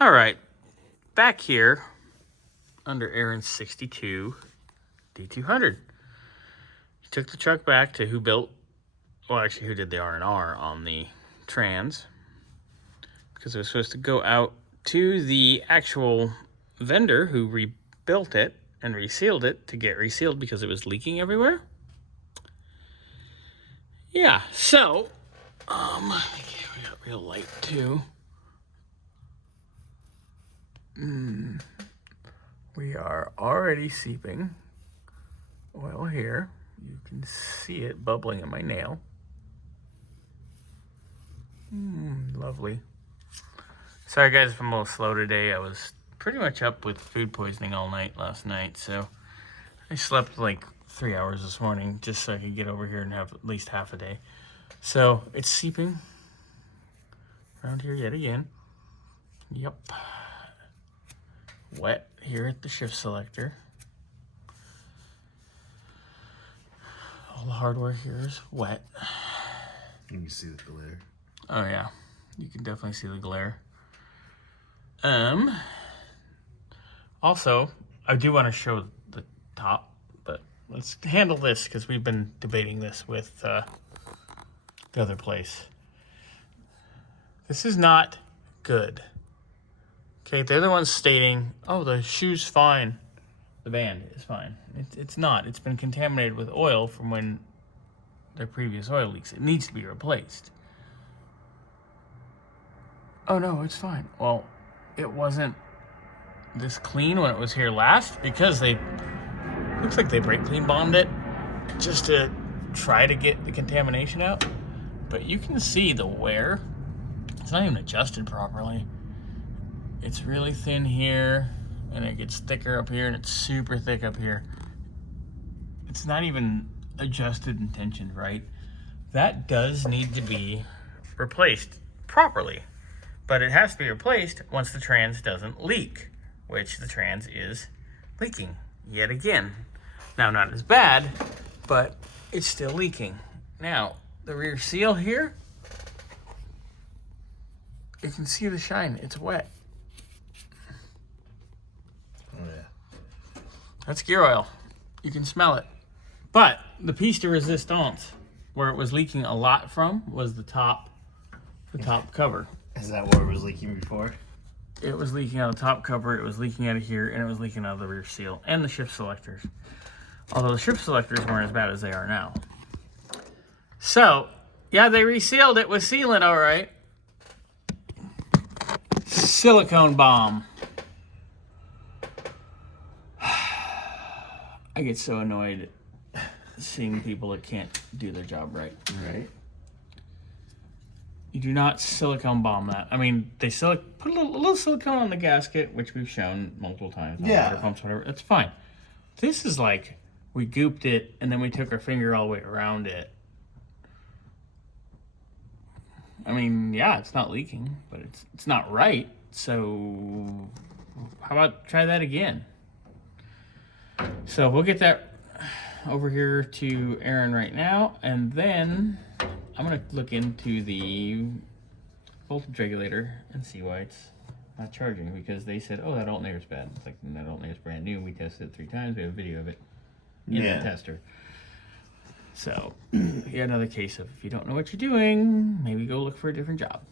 All right, back here under Aaron's 62 D200. He took the truck back to who did the R&R on the trans, because it was supposed to go out to the actual vendor who rebuilt it and resealed it to get resealed because it was leaking everywhere. Yeah, so, we got real light too. We are already seeping oil here. You can see it bubbling in my nail. Lovely. Sorry guys if I'm a little slow today. I was pretty much up with food poisoning all night last night, so I slept like 3 hours this morning just so I could get over here and have at least half a day. So it's seeping around here yet again. Yep. Wet here at the shift selector. All the hardware here is wet. You can see the glare. Oh yeah, you can definitely see the glare. Also, I do want to show the top, but let's handle this because we've been debating this with the other place. This is not good. Okay, they're the ones stating, oh, the shoe's fine. The band is fine. It's not. It's been contaminated with oil from when their previous oil leaks. It needs to be replaced. Oh, no, it's fine. Well, it wasn't this clean when it was here last because looks like they brake clean bombed it just to try to get the contamination out. But you can see the wear. It's not even adjusted properly. It's really thin here, and it gets thicker up here, and it's super thick up here. It's not even adjusted and tensioned right. That does need to be replaced properly, but it has to be replaced once the trans doesn't leak, which the trans is leaking yet again. Now, not as bad, but it's still leaking. Now, the rear seal here, you can see the shine. It's wet. Oh yeah. That's gear oil. You can smell it. But the piece de resistance, where it was leaking a lot from, was the top cover. Is that where it was leaking before? It was leaking out of the top cover, it was leaking out of here, and it was leaking out of the rear seal and the shift selectors. Although the shift selectors weren't as bad as they are now. So, yeah, they resealed it with sealant, all right. Silicone bomb. I get so annoyed seeing people that can't do their job right. Right. You do not silicone bomb that. I mean, they put a little silicone on the gasket, which we've shown multiple times. Yeah. Water pumps, whatever. It's fine. This is like we gooped it and then we took our finger all the way around it. I mean, yeah, it's not leaking, but it's not right. So how about try that again? So we'll get that over here to Aaron right now, and then I'm gonna look into the voltage regulator and see why it's not charging, because they said, oh, that alternator's bad. It's like, that alternator's brand new. We tested it 3 times. We have a video of it in the tester. So, yeah, another case of if you don't know what you're doing, maybe go look for a different job.